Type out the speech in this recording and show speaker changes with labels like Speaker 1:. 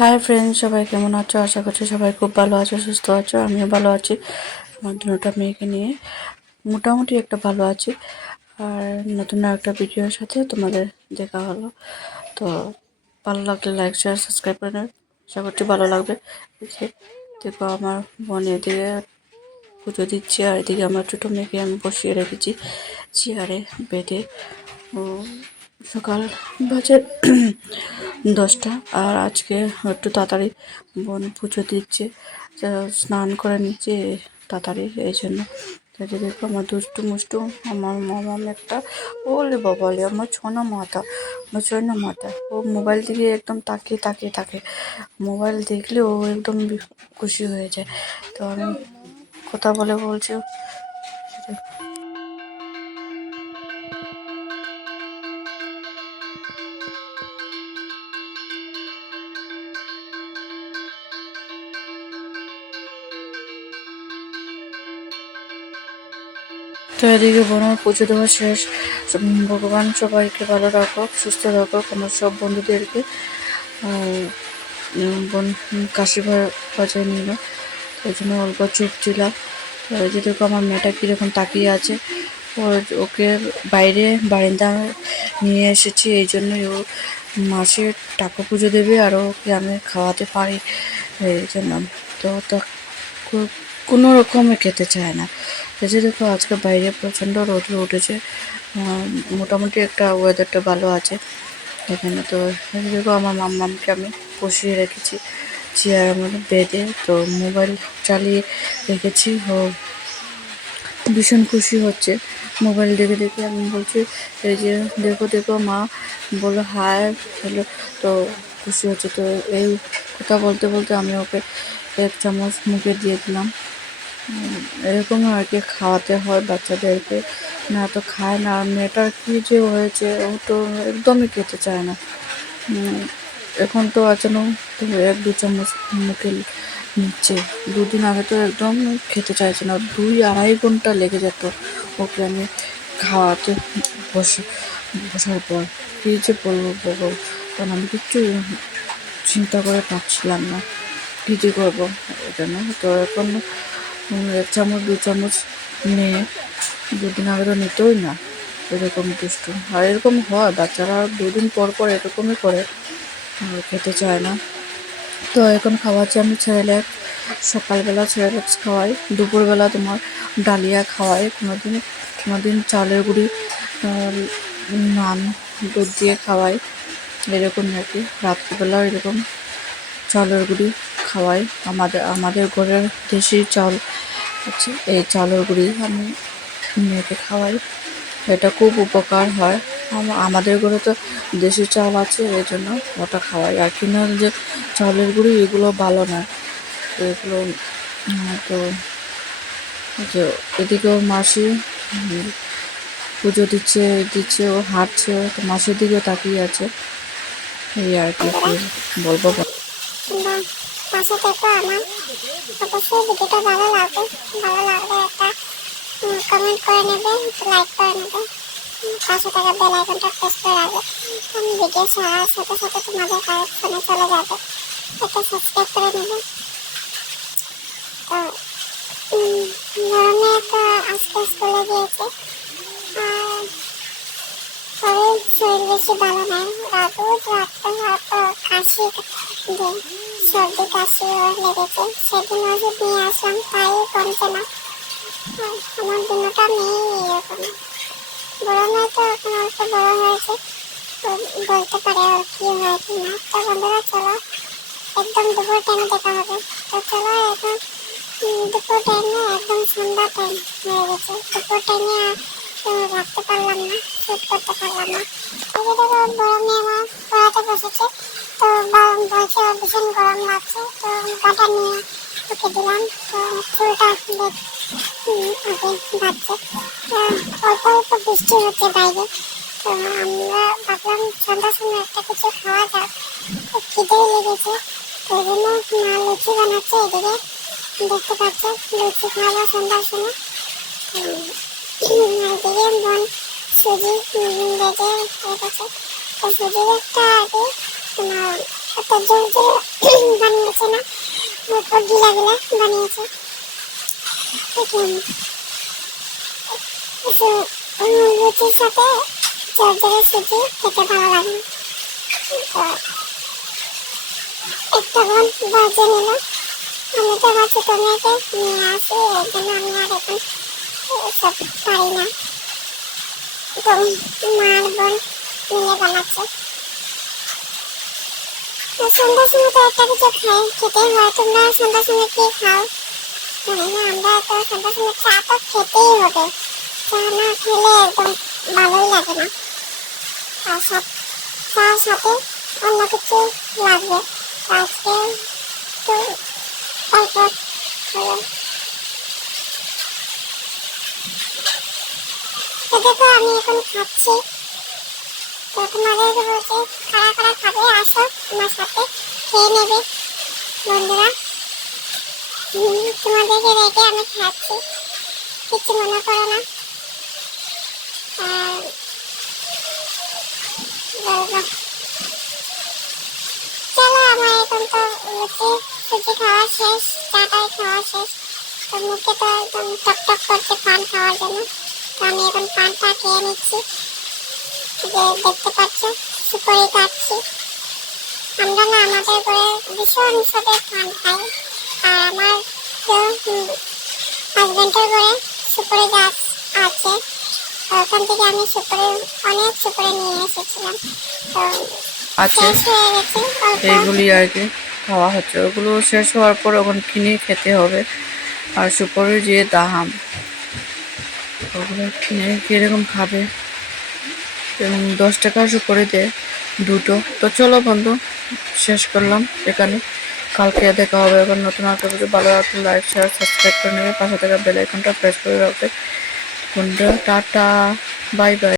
Speaker 1: Hi friend সবাই কেমন আছো? আশা করছি সবাই খুব ভালো আছো, সুস্থ আছো, আমিও ভালো আছি। আমার দুটা মেয়েকে নিয়ে মোটামুটি একটা ভালো আছি। আর নতুন একটা ভিডিওর সাথে তোমাদের দেখা হলো। তো ভালো লাগলে লাইক শেয়ার সাবস্ক্রাইব করে নেবে আশা করছি ভালো লাগবে। দেখো আমার বোন এদিকে পুজো দিচ্ছে, আর এদিকে আমার ছোটো মেয়েকে আমি বসিয়ে রেখেছি। চেয়ারে, বেডে। ও সকাল বাজে দশটা, আর আজকে একটু তাড়াতাড়ি বোন পুজো দিচ্ছে স্নান করে নিচ্ছে তাড়াতাড়ি এই জন্য। তাই দেখো আমার দুষ্টু মুষ্টু, আমার মামাম একটা ওলে বাবালে আমার ছোনা মাথা আমার ছোনা মাথা ও মোবাইল দিকে একদম তাকিয়ে তাকিয়ে থাকে মোবাইল দেখলে ও একদম খুশি হয়ে যায়। তো আমি কথা বলে বলছি তো এদিকে বোনের পুজো দেওয়া শেষ। ভগবান সবাইকে ভালো রাখো সুস্থ রাখো আমার সব বন্ধুদেরকে বোন কাশি বাজায় নিল। ওই জন্য অল্প চুপ ছিলাম। আর এই যে দেখো আমার মেয়েটা কীরকম তাকিয়ে আছে। ওর, ওকে বাইরে বারিন্দা নিয়ে এসেছি। এই জন্যই ও মাসে টাকা পুজো দেবে আর ওকে আমি খাওয়াতে পারি। এই জন্য তো তো কোনো রকমে খেতে চায় না। যে দেখো আজকে বাইরে প্রচণ্ড রোদ উঠেছে। মোটামুটি একটা ওয়েদারটা ভালো আছে। এখানে তো দেখো আমার মাম্মামকে আমি বসিয়ে রেখেছি। চেয়ারের মধ্যে বেঁধে তো মোবাইল চালিয়ে রেখেছি। ও ভীষণ খুশি হচ্ছে। মোবাইল দেখে দেখে আমি বলছি, এই যে দেখো দেখো মা। বলো হায় হ্যালো তো খুশি হচ্ছে। তো এই কথা বলতে বলতে আমি ওকে এক চামচ মুখে দিয়ে দিলাম। এরকম আর কি খাওয়াতে হয় বাচ্চাদেরকে। না তো খায় না, আর মেয়েটার কী যে হয়েছে, ও তো একদমই খেতে চায় না। এখন তো আচানো এক দু চামচ মুখে নিচ্ছে। দুদিন আগে তো একদম খেতে চাইছে না, দুই আড়াই ঘণ্টা লেগে যেত ওকে আমি খাওয়াতে বসে, বসার পর। কী যে বলব বলব কারণ আমি কিচ্ছু চিন্তা করে পাচ্ছিলাম না। কী যে করব, এই জন্য তো এখন চামচ, দু চামচ নিয়ে দুদিন আগে তো নিতই না। এরকম দুষ্টু। আর এরকম হয়, বাচ্চারা দুদিন পর পর এরকমই করে। খেতে চায় না। তো এখন খাওয়াচ্ছি আমি ছেলেক সকালবেলা ছেলেক খাওয়াই। দুপুরবেলা তোমার ডালিয়া খাওয়াই। কোনোদিন কোনোদিন চালের গুঁড়ি নান, দুধ দিয়ে খাওয়াই। এরকম আর কি। রাত্রিবেলা এরকম চালের গুঁড়ি খাওয়াই। আমাদের আমাদের ঘরের দেশি চাল আছে এই চালের গুঁড়ি আমি মেয়েকে খাওয়াই। এটা খুব উপকার হয়। আম- আমাদের ঘরে তো দেশি চাল আছে, এই জন্য ওটা খাওয়াই। আর কিনা যে চালের গুঁড়ি, এগুলো ভালো না। তো এগুলো তো এদিকেও মাসি পুজো দিচ্ছে দিচ্ছে, ও হাঁটছে, তো মাসির দিকেও তাকিয়ে আছে। এই আর কি বলব? বল-
Speaker 2: পাশে আমার অবশ্যই ভিডিওটা ভালো লাগবে। ভালো লাগলে একটা কমেন্ট করে নেবে লাইক করে নেবে পাশে থাকা বেল আইকনটা প্রেস করে রাখবে আমি ভিডিও ছাড়ার সাথে সাথে তোমাদের কাছে ফোনে চলে যাবে। এটা সাবস্ক্রাইব করে নেবে তো গরমে তো আজকে স্কুলে গিয়েছে। আর শরীর বেশি ভালো নাই রাখতে হয়তো কাশি যে সর্দি কাশি ওর লেগেছে। সেদিন ওষুধ নিয়ে আসলাম, তাই কমছে না। আমার দুটা মেয়ে এরকম বড় মেয়ে তো, এখন অল্প বড় হয়েছে। বলতে পারে ওর কি হয় কি না। তো বন্ধুরা, চলো। একদম দুপুর টাইমে দেখা হবে। তো চলো এখন দুপুর টাইমে একদম সন্ধ্যা টাইম হয়ে গেছে। দুপুর টাইমে রাখতে পারলাম না শুট করতে পারলাম না। দেখো, বড় মেয়ে আমার পড়াতে বসেছে। তো বা- বলছে ওর ভীষণ গরম লাগছে তো গাটা নিয়ে ওকে দিলাম তো চুলটা ওকে বাজছে অল্প অল্প বৃষ্টি হচ্ছে বাইরে তো আমরা ভাবলাম সন্ধ্যার সময় একটা কিছু খাওয়া যাক। তো খিদেও লেগেছে তো ওই জন্য মা লুচি বানাচ্ছে এদিকে দেখতে পাচ্ছ লুচি খাওয়াবো সন্ধ্যার সময়। এদিকে বোন সুজি উম, রেখেছে। তো সুজির একটা আর তোমার এত জোর বানিয়েছে না। উপর গিলা বানিয়েছে। কিছু লুচির সাথে জোর জোরে তো একটা বোন বাজে নিল। আমি তো ভাবছি তোমাকে নিয়ে আসি, এর জন্য আমি আর এখন সব পারি না। তো মার বোন মিলে বানাচ্ছে। সন্ধ্যার সময় তো একটা কিছু খাই খেতেই হয় তোমরা সন্ধ্যার সময় কি খাও জানি না আমরা তো সন্ধ্যার সময় চা তো খেতেই হবে চা না খেলে একদম ভালোই লাগে না আর সাথে চার সাথে অন্য কিছু লাগবে আজকে তো অল্প হলো দেখো, আমি এখন খাচ্ছি। তো তোমাদেরকে বলছি, কারা কারা খাবে আসো আমার সাথে, খেয়ে নেবে। বন্ধুরা তোমাদেরকে রেখে আমি খাচ্ছি। কিছু মনে করো না। চলো আমার এখন তো লুচি, সুজি খাওয়া শেষ, চাটাই খাওয়া শেষ। তো মুখে তো একদম টকটক করছে পান খাওয়ার জন্য। তো আমি এখন পানটা খেয়ে নিচ্ছি। যে দেখতে পাচ্ছ সুপারি কাটছি আমরা না আমাদের ঘরে ভীষণ সাথে পান খাই। আর আমার তো হাজবেন্ডের ঘরে সুপারি গাছ আছে। ওখান থেকে আমি সুপারি অনেক সুপারি নিয়ে এসেছিলাম। তো
Speaker 1: আছে।
Speaker 2: শেষ হয়ে গেছে
Speaker 1: এইগুলি আর কি খাওয়া হচ্ছে। ওগুলো শেষ হওয়ার পর ওখানে কিনে খেতে হবে। আর সুপরে যে দাম ওগুলো কিনে কীরকম খাবে? উম, দশ টাকা করে দেয় দুটো। তো চলো বন্ধু শেষ করলাম এখানে। কালকে দেখা হবে এবার নতুন একটা ভিডিও ভালো রাখবে লাইক শেয়ার সাবস্ক্রাইব করে নেবে। পাশে থাকা বেল আইকনটা প্রেস করে রাখবে। টাটা। Bye bye